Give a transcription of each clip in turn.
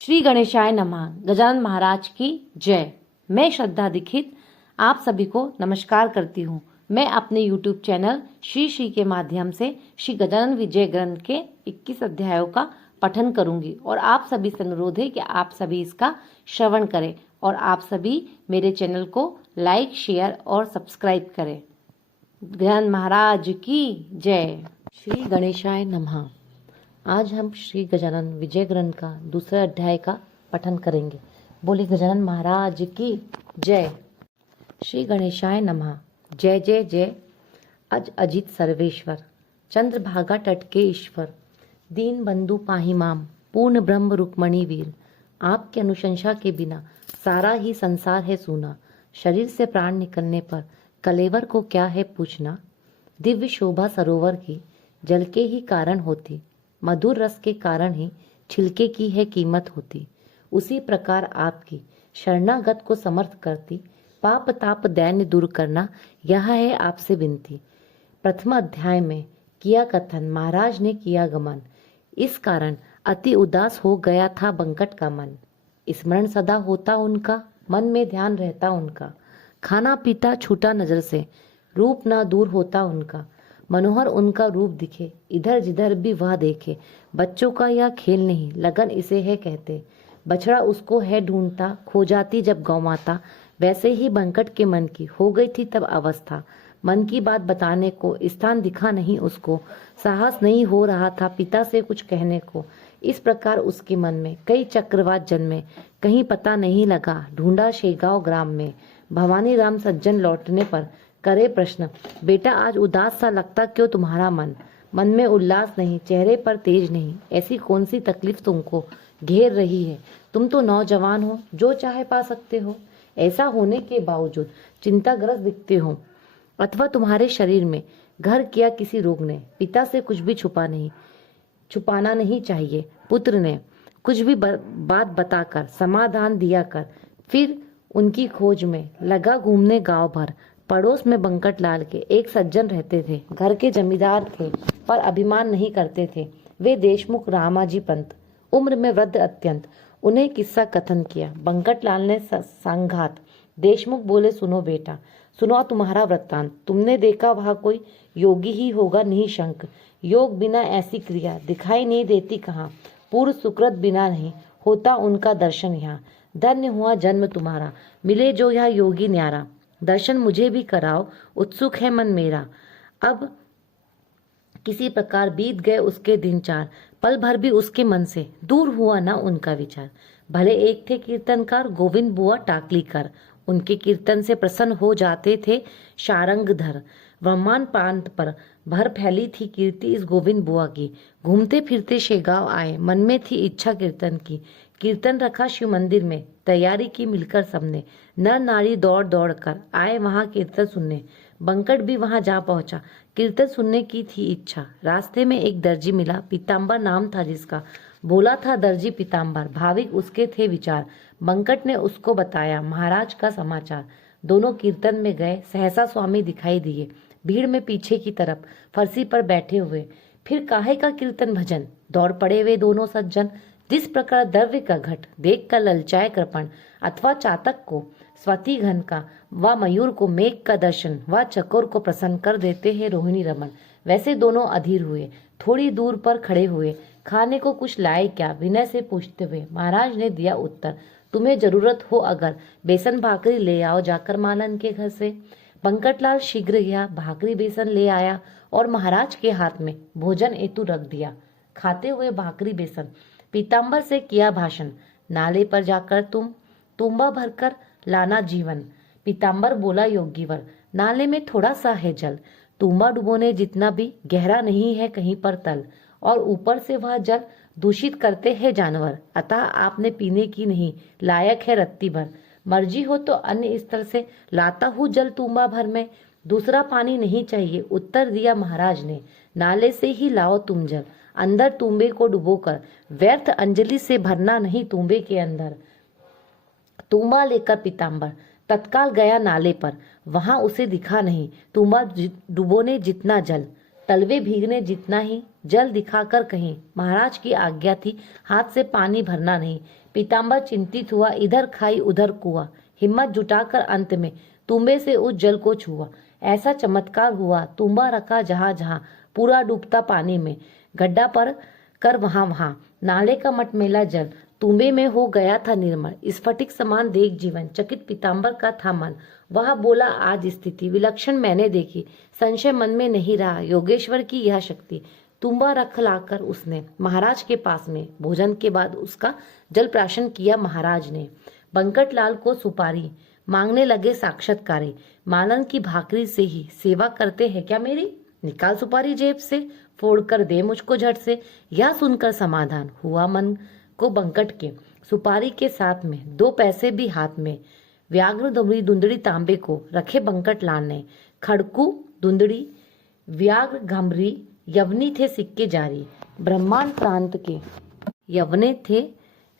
श्री गणेशाय नमः। गजानन महाराज की जय। मैं श्रद्धा दीक्षित आप सभी को नमस्कार करती हूँ। मैं अपने YouTube चैनल श्री श्री के माध्यम से श्री गजानन विजय ग्रंथ के 21 अध्यायों का पठन करूंगी और आप सभी से अनुरोध है कि आप सभी इसका श्रवण करें और आप सभी मेरे चैनल को लाइक, शेयर और सब्सक्राइब करें। गजानन महाराज की जय। श्री गणेशाय नमः। आज हम श्री गजानन विजय ग्रंथ का दूसरे अध्याय का पठन करेंगे। बोले गजानन महाराज की जय। श्री गणेशाय नमः। जय जय जय। अजित सर्वेश्वर, चंद्रभागा तट के ईश्वर, दीन बंधु पाहि माम, पूर्ण ब्रह्म रुक्मणी वीर। आपके अनुशंसा के बिना सारा ही संसार है सूना। शरीर से प्राण निकलने पर कलेवर को क्या है पूछना। दिव्य शोभा सरोवर की जल के ही कारण होती, मधुर रस के कारण ही छिलके की है कीमत होती। उसी प्रकार आपकी शरणागत को समर्थ करती, पाप ताप दैन्य दूर करना, यह है आपसे विनती। प्रथम अध्याय में किया कथन महाराज ने किया गमन, इस कारण अति उदास हो गया था बंकट का मन। स्मरण सदा होता उनका, मन में ध्यान रहता उनका। खाना पीता छूटा नजर से, रूप ना दूर होता उनका। मनोहर उनका रूप दिखे, इधर जिधर भी वह देखे। बच्चों का यह खेल नहीं, लगन इसे है कहते। बछड़ा उसको है ढूंढता, खो जाती जब गौ माता। वैसे ही बंकट के मन की हो गई थी तब अवस्था। मन की बात बताने को स्थान दिखा नहीं उसको, साहस नहीं हो रहा था पिता से कुछ कहने को। इस प्रकार उसके मन में कई चक्रवात जन्मे, कहीं पता नहीं लगा। ढूंढा शेगांव ग्राम में, भवानी राम सज्जन लौटने पर करे प्रश्न, बेटा आज उदास सा लगता क्यों तुम्हारा मन। मन में उल्लास नहीं, चेहरे पर तेज नहीं, ऐसी कौन सी तकलीफ तुमको घेर रही है। तुम तो नौजवान हो, जो चाहे पा सकते हो। ऐसा होने के बावजूद चिंताग्रस्त दिखते हो, अथवा तुम्हारे शरीर में घर किया किसी रोग ने। पिता से कुछ भी छुपाना नहीं चाहिए। पुत्र ने कुछ भी बात बताकर समाधान दिया कर। फिर उनकी खोज में लगा घूमने गांव भर। पड़ोस में बंकट लाल के एक सज्जन रहते थे, घर के जमींदार थे पर अभिमान नहीं करते थे। वे देशमुख रामाजी पंत, उम्र में वृद्ध अत्यंत। उन्हें किस्सा कथन किया बंकट लाल ने संघात। देशमुख बोले, सुनो बेटा, सुनो तुम्हारा वृत्तांत। तुमने देखा वह कोई योगी ही होगा निःशंक। योग बिना ऐसी क्रिया दिखाई नहीं देती कहाँ। पूर्व सुकृत बिना नहीं होता उनका दर्शन यहाँ। धन्य हुआ जन्म तुम्हारा, मिले जो यह योगी न्यारा। दर्शन मुझे भी कराओ, उत्सुक है मन मेरा। अब किसी प्रकार बीत गए उसके दिन चार, पल भर भी उसके मन से दूर हुआ ना उनका विचार। भले एक थे कीर्तनकार गोविंद बुआ टाकलीकर, उनके कीर्तन से प्रसन्न हो जाते थे शारंगधर। ब्रह्मांड प्रांत पर भर फैली थी कीर्ति इस गोविंद बुआ की। घूमते फिरते शेगांव आए, मन में थी इच्छा कीर्तन की। कीर्तन रखा शिव मंदिर में, तैयारी की मिलकर सबने। नर नारी दौड़ दौड़ कर आए वहां कीर्तन सुनने। बंकट भी वहां जा पहुंचा, कीर्तन सुनने की थी इच्छा। रास्ते में एक दर्जी मिला, पीताम्बर नाम था जिसका। बोला था दर्जी पीताम्बर, भाविक उसके थे विचार। बंकट ने उसको बताया महाराज का समाचार। दोनों कीर्तन में गए, सहसा स्वामी दिखाई दिए भीड़ में पीछे की तरफ फरसी पर बैठे हुए। फिर काहे का कीर्तन भजन, दौड़ पड़े वे दोनों सज्जन। जिस प्रकार द्रव्य का घट देख कर ललचाए कृपण, अथवा चातक को स्वती घन का, व मयूर को मेघ का दर्शन, व चकोर को प्रसन्न कर देते हैं रोहिणी रमन, वैसे दोनों अधीर हुए। थोड़ी दूर पर खड़े हुए, खाने को कुछ लाए क्या विनय से पूछते हुए। महाराज ने दिया उत्तर, तुम्हें जरूरत हो अगर बेसन भाकरी ले आओ जाकर मालन के घर से। बंकटलाल शीघ्र गया, भाकरी बेसन ले आया और महाराज के हाथ में भोजन हेतु रख दिया। खाते हुए भाकरी बेसन पीताम्बर से किया भाषण, नाले पर जाकर तुम्बा भरकर लाना जीवन। पीताम्बर बोला योगीवर, नाले में थोड़ा सा है जल, तुम्बा डुबोने जितना भी गहरा नहीं है कहीं पर तल, और ऊपर से वह जल दूषित करते हैं जानवर, अतः आपने पीने की नहीं, लायक है रत्ती भर। मर्जी हो तो अन्य स्थल से लाता हूँ जल तुम्बा भर में, दूसरा पानी नहीं चाहिए, उत्तर दिया महाराज ने। नाले से ही लाओ तुम जल, अंदर तुम्बे को डुबोकर, व्यर्थ अंजलि से भरना नहीं तुम्बे के अंदर। तुम्बा लेकर पीताम्बर तत्काल गया नाले पर, वहां उसे दिखा नहीं तुम्बा डुबोने जितना जल। तलवे भीगने जितना ही जल दिखाकर कहीं महाराज की आज्ञा थी, हाथ से पानी भरना नहीं। पीताम्बर चिंतित हुआ, इधर खाई उधर कुआ, हिम्मत जुटाकर अंत में तुम्बे से उस जल को छुआ। ऐसा चमत्कार हुआ, तुम्बा रखा जहां जहां, पूरा डूबता पानी में, गड्ढा पर कर वहां वहां, नाले का मटमेला जल तुम्बे में हो गया था निर्मल। स्फटिक समान देख जीवन, चकित पीताम्बर का था मन। वह बोला आज स्थिति विलक्षण मैंने देखी, संशय मन में नहीं रहा, योगेश्वर की यह शक्ति। तुम्बा रख लाकर उसने महाराज के पास में, भोजन के बाद उसका जल प्राशन किया महाराज ने। बंकट लाल को सुपारी मांगने लगे साक्षात्कारी, मालन की भाकरी से ही सेवा करते हैं क्या मेरी? निकाल सुपारी जेब से, फोड़ कर दे मुझको झट से। यह सुनकर समाधान हुआ मन को बंकट के, सुपारी के साथ में 2 पैसे भी हाथ में। व्याघ्र दुमड़ी दुंदड़ी तांबे को रखे बंकट लाल ने, खड़कू दुंदड़ी व्याघ्र घमरी यवनी थे सिक्के जारी। ब्रह्मांड प्रांत के यवने थे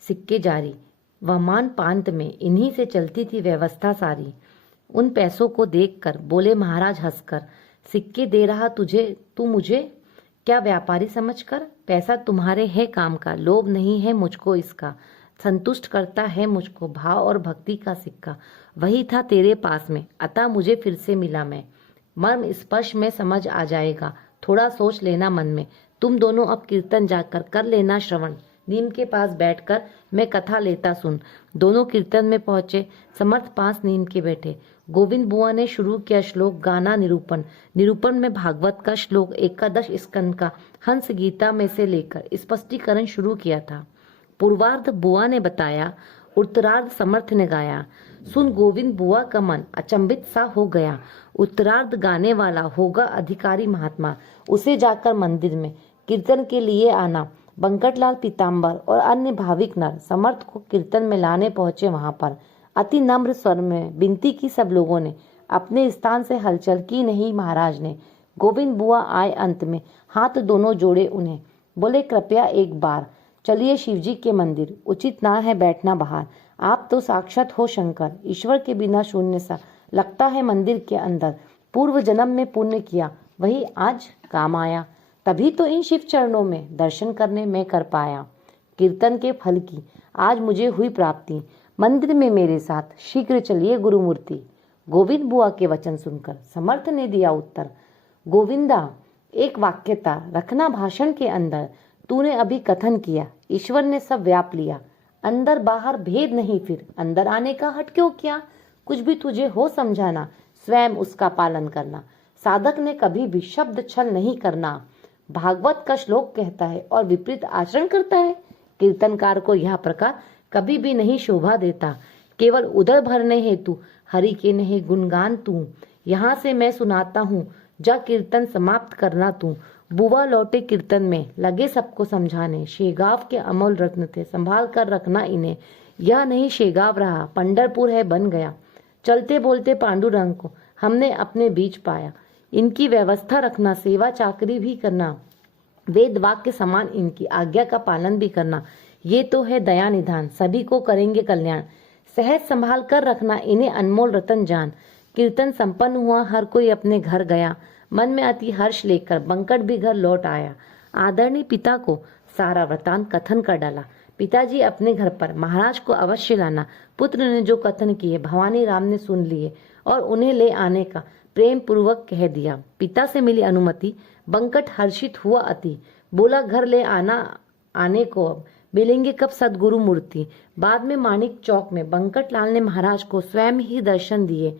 सिक्के जारी, वमान प्रांत में इन्हीं से चलती थी व्यवस्था सारी। उन पैसों को देखकर बोले महाराज हंसकर, सिक्के दे रहा तुझे तू मुझे क्या व्यापारी समझकर? पैसा तुम्हारे है काम का, लोभ नहीं है मुझको इसका, संतुष्ट करता है मुझको भाव और भक्ति का सिक्का। वही था तेरे पास में, अतः मुझे फिर से मिला मैं। मर्म स्पर्श में समझ आ जाएगा, थोड़ा सोच लेना मन में। तुम दोनों अब कीर्तन जाकर कर लेना श्रवण, नीम के पास बैठकर मैं कथा लेता सुन। दोनों कीर्तन में पहुंचे, समर्थ पास नीम के बैठे। गोविंद बुआ ने शुरू किया श्लोक गाना निरूपण। निरूपण में भागवत का श्लोक 11 स्कंद का हंस गीता में से लेकर स्पष्टीकरण शुरू किया था। पूर्वार्ध बुआ ने बताया, उत्तरार्ध समर्थ ने गाया। सुन गोविंद बुआ का मन अचंभित सा हो गया। उत्तरार्ध गाने वाला होगा अधिकारी महात्मा, उसे जाकर मंदिर में कीर्तन के लिए आना। बंकटलाल पीताम्बर और अन्य भाविक नर समर्थ को कीर्तन में लाने पहुंचे। वहां पर अति नम्र स्वर में विनती की सब लोगों ने, अपने स्थान से हलचल की नहीं महाराज ने। गोविंद बुआ आए अंत में, हाथ दोनों जोड़े उन्हें, बोले कृपया एक बार चलिए शिवजी के मंदिर, उचित ना है बैठना बाहर। आप तो साक्षात हो शंकर, ईश्वर के बिना शून्य सा लगता है मंदिर के अंदर। पूर्व जन्म में पुण्य किया, वही आज काम आया, तभी तो इन शिव चरणों में दर्शन करने में कर पाया। कीर्तन के फल की आज मुझे हुई प्राप्ति, मंदिर में मेरे साथ शीघ्र चलिए गुरुमूर्ति। गोविंद बुआ के वचन सुनकर समर्थ ने दिया उत्तर, गोविंदा एक वाक्यता रखना भाषण के अंदर, तूने अभी कथन किया ईश्वर ने सब व्याप लिया, अंदर बाहर भेद नहीं, फिर अंदर आने का हट क्यों किया? कुछ भी तुझे हो समझाना, स्वयं उसका पालन करना। साधक ने कभी भी शब्द छल नहीं करना, भागवत का श्लोक कहता है और विपरीत आचरण करता है। कीर्तनकार को यह प्रकार कभी भी नहीं शोभा देता। केवल उदर भरने हेतु हरि के नहीं गुणगान तू। यहाँ से मैं सुनाता हूँ, जा कीर्तन समाप्त करना तू। बुआ लौटे कीर्तन में, लगे सबको समझाने। शेगाव के अमोल रत्न थे, संभाल कर रखना इन्हें। यह नहीं शेगाव रहा, पंढरपुर है बन गया। चलते बोलते पांडुरंग को हमने अपने बीच पाया। इनकी व्यवस्था रखना, सेवा चाकरी भी करना, वेद वाक्य समान इनकी आज्ञा का पालन भी करना। ये तो है दया निधान, सभी को करेंगे कल्याण। सहज संभाल कर रखना इन्हें, अनमोल रतन जान। कीर्तन संपन्न हुआ, हर कोई अपने घर गया। मन में अति हर्ष लेकर बंकट भी घर लौट आया। आदरणीय पिता को सारा वृतांत कथन कर डाला। पिताजी अपने घर पर महाराज को अवश्य लाना। पुत्र ने जो कथन किए भवानी राम ने सुन लिए और उन्हें ले आने का प्रेम पूर्वक कह दिया। पिता से मिली अनुमति, बंकट हर्षित हुआ अति। बोला घर ले आने को अब मिलेंगे कब सदगुरु मूर्ति। बाद में माणिक चौक में बंकट लाल ने महाराज को स्वयं ही दर्शन दिए।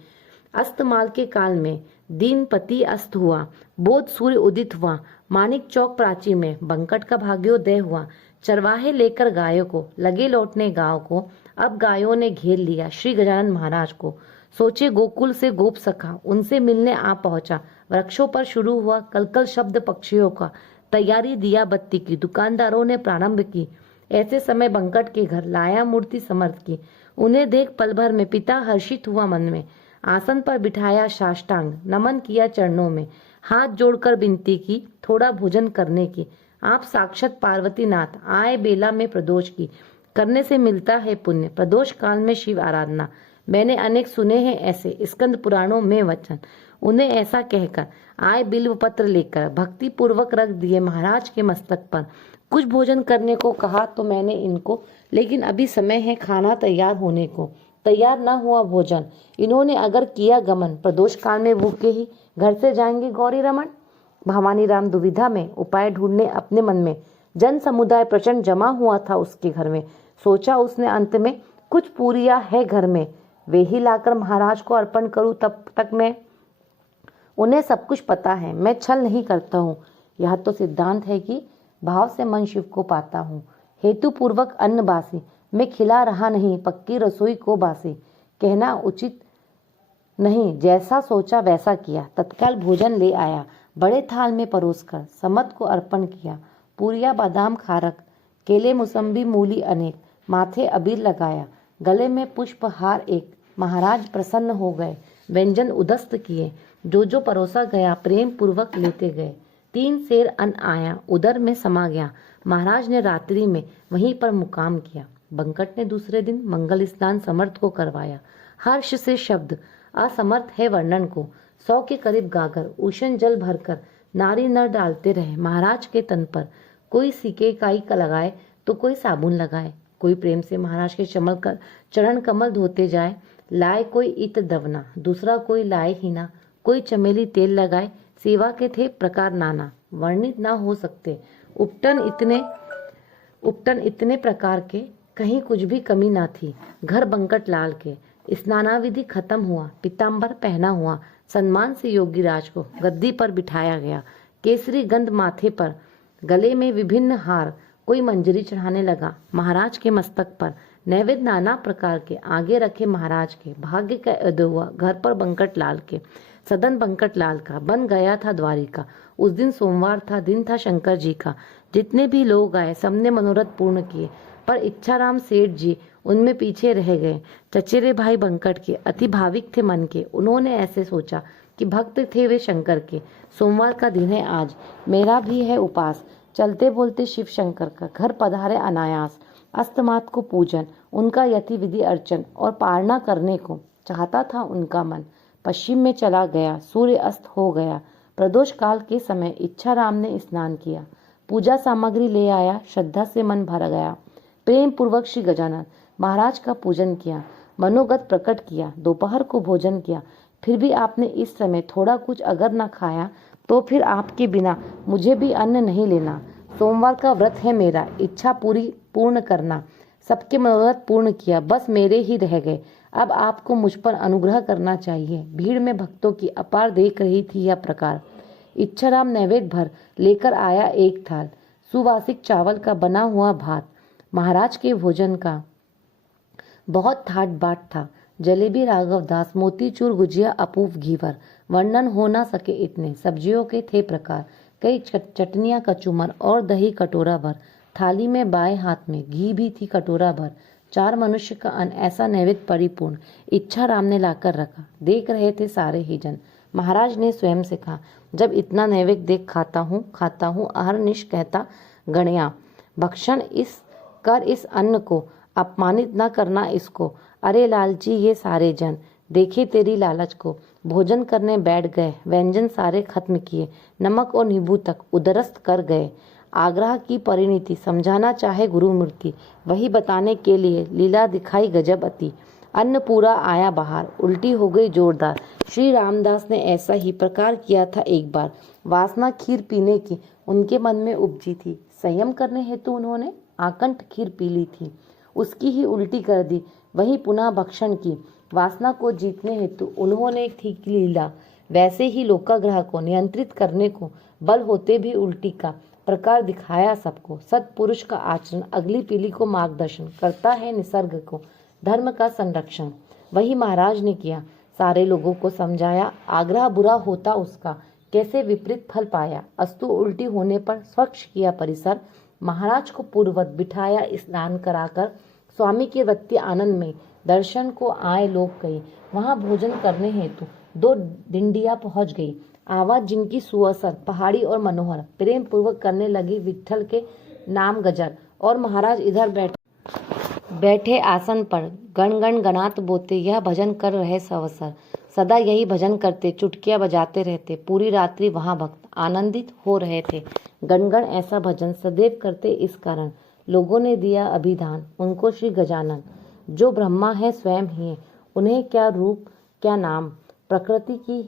अस्तमाल के काल में दीनपति अस्त हुआ, बोध सूर्य उदित हुआ। माणिक चौक प्राची में बंकट का भाग्योदय हुआ। चरवाहे लेकर गायों को लगे लौटने गांव को। अब गायों ने घेर लिया श्री गजानन महाराज को। सोचे गोकुल से गोप सखा, उनसे मिलने आ पहुंचा। वृक्षों पर शुरू हुआ कलकल शब्द पक्षियों का। तैयारी दिया बत्ती की, दुकानदारों ने प्रारंभ की। ऐसे समय बंकट के घर लाया मूर्ति समर्थ की। उन्हें देख पल भर में पिता हर्षित हुआ मन में। आसन पर बिठाया साष्टांग, नमन किया चरणों में। हाथ जोड़कर विनती की थोड़ा भोजन करने की। आप साक्षात पार्वती नाथ, आए बेला में प्रदोष की। करने से मिलता है पुण्य, प्रदोष काल में शिव आराधना। मैंने अनेक सुने हैं ऐसे स्कंद पुराणों में वचन। उन्हें ऐसा कहकर आए बिल्व पत्र लेकर भक्ति पूर्वक रख दिए महाराज के मस्तक पर। कुछ भोजन करने को कहा तो मैंने इनको, लेकिन अभी समय है खाना तैयार होने को। तैयार न हुआ भोजन, इन्होंने अगर किया गमन, प्रदोष काल में भूखे ही घर से जाएंगे गौरी रमन। भवानी राम दुविधा में उपाय ढूंढने अपने मन में। जन समुदाय प्रचंड जमा हुआ था उसके घर में। सोचा उसने अंत में, कुछ पूरिया है घर में, वे ही लाकर महाराज को अर्पण करूं, तब तक मैं, उन्हें सब कुछ पता है, मैं छल नहीं करता हूँ। यह तो सिद्धांत है कि भाव से मन शिव को पाता हूँ। हेतु पूर्वक अन्न बासी, मैं खिला रहा नहीं पक्की रसोई को बासी। कहना उचित नहीं, जैसा सोचा वैसा किया। तत्काल भोजन ले आया, बड़े थाल में परोसकर समत को अर्पण किया। पूरिया बादाम खारक, केले मुसम्बी मूली अनेक, माथे अबीर लगाया, गले में पुष्प हार एक। महाराज प्रसन्न हो गए, व्यंजन उदस्त किए, जो जो परोसा गया प्रेम पूर्वक लेते गए। 3 सेर अन्न आया, उदर में समा गया। महाराज ने रात्रि में वहीं पर मुकाम किया। बंकट ने दूसरे दिन मंगल स्नान समर्थ को करवाया। हर्ष से शब्द असमर्थ है वर्णन को। 100 के करीब गागर उष्ण जल भरकर नारी नर डालते रहे महाराज के तन पर। कोई सीके काई का लगाए तो कोई साबुन लगाए, कोई प्रेम से महाराज के चरण कमल धोते जाए। लाए कोई इत दवना, दूसरा कोई लाए हीना, कोई चमेली तेल लगाए। सेवा के थे प्रकार नाना, वर्णित ना हो सकते। उपटन इतने प्रकार के, कहीं कुछ भी कमी ना थी। घर बंकट लाल के, स्नानाविधि खत्म हुआ, पीताम्बर पहना हुआ। सम्मान से योगी राज को गद्दी पर बिठाया गया। केसरी गंध माथे पर, गले में विभिन्न हार, कोई मंजरी चढ़ाने लगा महाराज के मस्तक पर। नैवेद्य नाना प्रकार के आगे रखे महाराज के। भाग्य का उदय हुआ घर पर बंकट लाल के। सदन बंकट लाल का बन गया था द्वारिका। उस दिन सोमवार था, दिन था शंकर जी का। जितने भी लोग आए सबने मनोरथ पूर्ण किए, पर इच्छाराम सेठ जी उनमें पीछे रह गए। चचेरे भाई बंकट के अति भाविक थे मन के। उन्होंने ऐसे सोचा कि भक्त थे वे शंकर के। सोमवार का दिन है आज, मेरा भी है उपास। चलते बोलते शिव शंकर का घर पधारे अनायास। अस्तमात को पूजन, उनका यति विधि अर्चन और पारणा करने को चाहता था उनका मन। पश्चिम में चला गया, सूर्य अस्त हो गया। प्रदोष काल के समय इच्छाराम ने स्नान किया, पूजा सामग्री ले आया, श्रद्धा से मन भर गया। प्रेम पूर्वक श्री गजानन महाराज का पूजन किया, मनोगत प्रकट किया। दोपहर को भोजन किया, फिर भी आपने इस समय थोड़ा कुछ अगर न खाया तो फिर आपके बिना मुझे भी अन्न नहीं लेना। सोमवार का व्रत है मेरा, इच्छा पूर्ण करना। सबके मनोरथ पूर्ण किया, बस मेरे ही रह गए। अब आपको मुझ पर अनुग्रह करना चाहिए। भीड़ में भक्तों की अपार देख रही थी यह प्रकार। इच्छाराम नैवेद्य भर लेकर आया एक थाल, सुवासिक चावल का बना हुआ भात। महाराज के भोजन का बहुत ठाट बाट था। जलेबी राघवदास, मोतीचूर, गुजिया, अपूफ, घीवर, वर्णन हो ना सके इतने। सब्जियों के थे प्रकार, कई चटनियाँ, कचूमर और दही कटोरा भर। थाली में बाएं हाथ में घी भी थी कटोरा भर। 4 मनुष्य का अन्न, ऐसा नैवेद्य परिपूर्ण इच्छाराम ने लाकर रखा। देख रहे थे सारे ही जन। महाराज ने स्वयं से कहा, जब इतना नैवेद्य देख खाता हूँ अहरनिश कहता गणया। भक्षण इस अन्न को, अपमानित न करना इसको। अरे लालची ये सारे जन, देखे तेरी लालच को। भोजन करने बैठ गए, व्यंजन सारे खत्म किए, नमक और नींबू तक उदरस्त कर गए। आग्रह की परिणति समझाना चाहे गुरुमूर्ति, वही बताने के लिए लीला दिखाई गजब अति। अन्न पूरा आया बाहर, उल्टी हो गई जोरदार। श्री रामदास ने ऐसा ही प्रकार किया था एक बार। वासना खीर पीने की उनके मन में उपजी थी। संयम करने हेतु उन्होंने आकंठ खीर पी ली थी, उसकी ही उल्टी कर दी। वही पुनः भक्षण की वासना को जीतने हेतु उन्होंने थी लीला। वैसे ही लोकाग्रह को नियंत्रित करने को बल होते भी उल्टी का प्रकार दिखाया सबको। सत्पुरुष का आचरण अगली पीढ़ी को मार्गदर्शन करता है, निसर्ग को धर्म का संरक्षण। वही महाराज ने किया, सारे लोगों को समझाया। आग्रह बुरा होता उसका कैसे विपरीत फल पाया। अस्तु उल्टी होने पर स्वच्छ किया परिसर। महाराज को पूर्ववत बिठाया, स्नान कराकर स्वामी के वत्य आनंद में दर्शन को आए लोग कई। वहां भोजन करने हेतु 2 डिंडिया पहुंच गई। आवाज जिनकी सुअसर, पहाड़ी और मनोहर, प्रेम पूर्वक करने लगी विट्ठल के नाम गजर। और महाराज इधर बैठे आसन पर गण गण गणात बोते यह भजन कर रहे सवसर। सदा यही भजन करते, चुटकियां बजाते रहते। पूरी रात्रि वहां भक्त आनंदित हो रहे थे। गणगण ऐसा भजन सदैव करते, इस कारण लोगों ने दिया अभिधान उनको श्री गजानन। जो ब्रह्मा है स्वयं ही है, उन्हें क्या रूप क्या नाम। प्रकृति की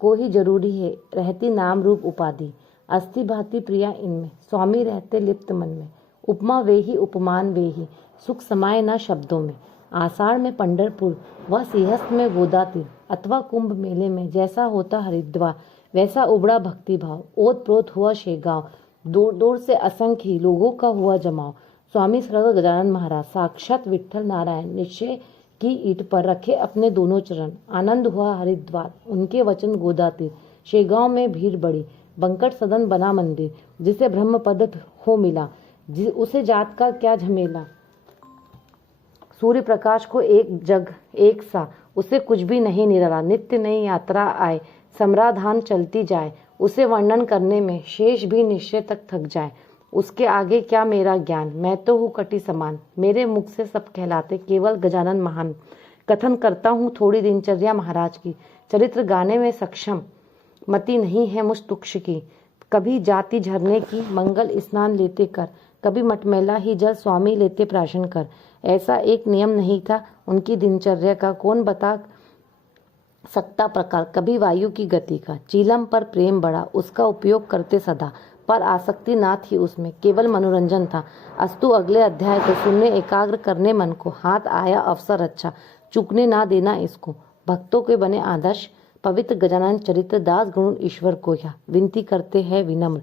को ही जरूरी है, रहती नाम रूप उपाधि। अस्थि भांति प्रिया इनमें, स्वामी रहते लिप्त मन में। उपमा वे ही, उपमान वे ही, सुख समाये न शब्दों में। आषाढ़ में पंढरपुर व सिंहस्थ में गोदातीर, अथवा कुंभ मेले में जैसा होता हरिद्वार, वैसा उबड़ा भक्ति भाव। ओत प्रोत हुआ शेगांव, दूर दूर से असंख्य ही लोगों का हुआ जमाव। स्वामी सर्व गजानन महाराज साक्षात विठ्ठल नारायण, निश्चय की ईंट पर रखे अपने दोनों चरण। आनंद हुआ हरिद्वार, उनके वचन गोदातीर। शेगांव में भीड़ बड़ी, बंकट सदन बना मंदिर। जिसे ब्रह्म पद हो मिला, उसे जात का क्या झमेला। सूर्य प्रकाश को एक जग एक सा, उसे कुछ भी नहीं निराला। नित्य नई यात्रा आए, समराधान चलती जाए। उसे वर्णन करने में शेष भी निश्चय तक थक जाए। उसके आगे क्या मेरा ज्ञान, मैं तो हूँ कटी समान। मेरे मुख से सब कहलाते, केवल गजानन महान। कथन करता हूँ थोड़ी दिनचर्या महाराज की, चरित्र गाने में सक्षम मति नहीं है मुझ तुक्ष की। कभी जाति झरने की मंगल स्नान लेते कर, कभी मटमैला ही जल स्वामी लेते प्राशन कर। ऐसा एक नियम नहीं था उनकी दिनचर्या का, कौन बता सकता प्रकार। कभी वायु की गति का, चीलम पर प्रेम बड़ा, उसका उपयोग करते सदा। पर आसक्ति ना थी उसमें, केवल मनोरंजन था। अस्तु अगले अध्याय को सुनने, एकाग्र करने मन को। हाथ आया अवसर अच्छा, चूकने ना देना इसको। भक्तों के बने आदर्श पवित्र गजानन चरित्र, दास गुण ईश्वर को यह विनती करते हैं विनम्र।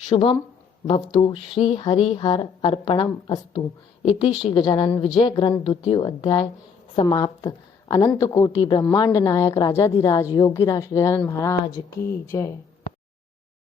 शुभम भवतु, श्री हरि हर अर्पणम अस्तु। इति श्री गजानन विजय ग्रंथ द्वितीय अध्याय समाप्त। अनंत कोटि ब्रह्मांड नायक राजाधिराज योगीराज गजानन महाराज की जय।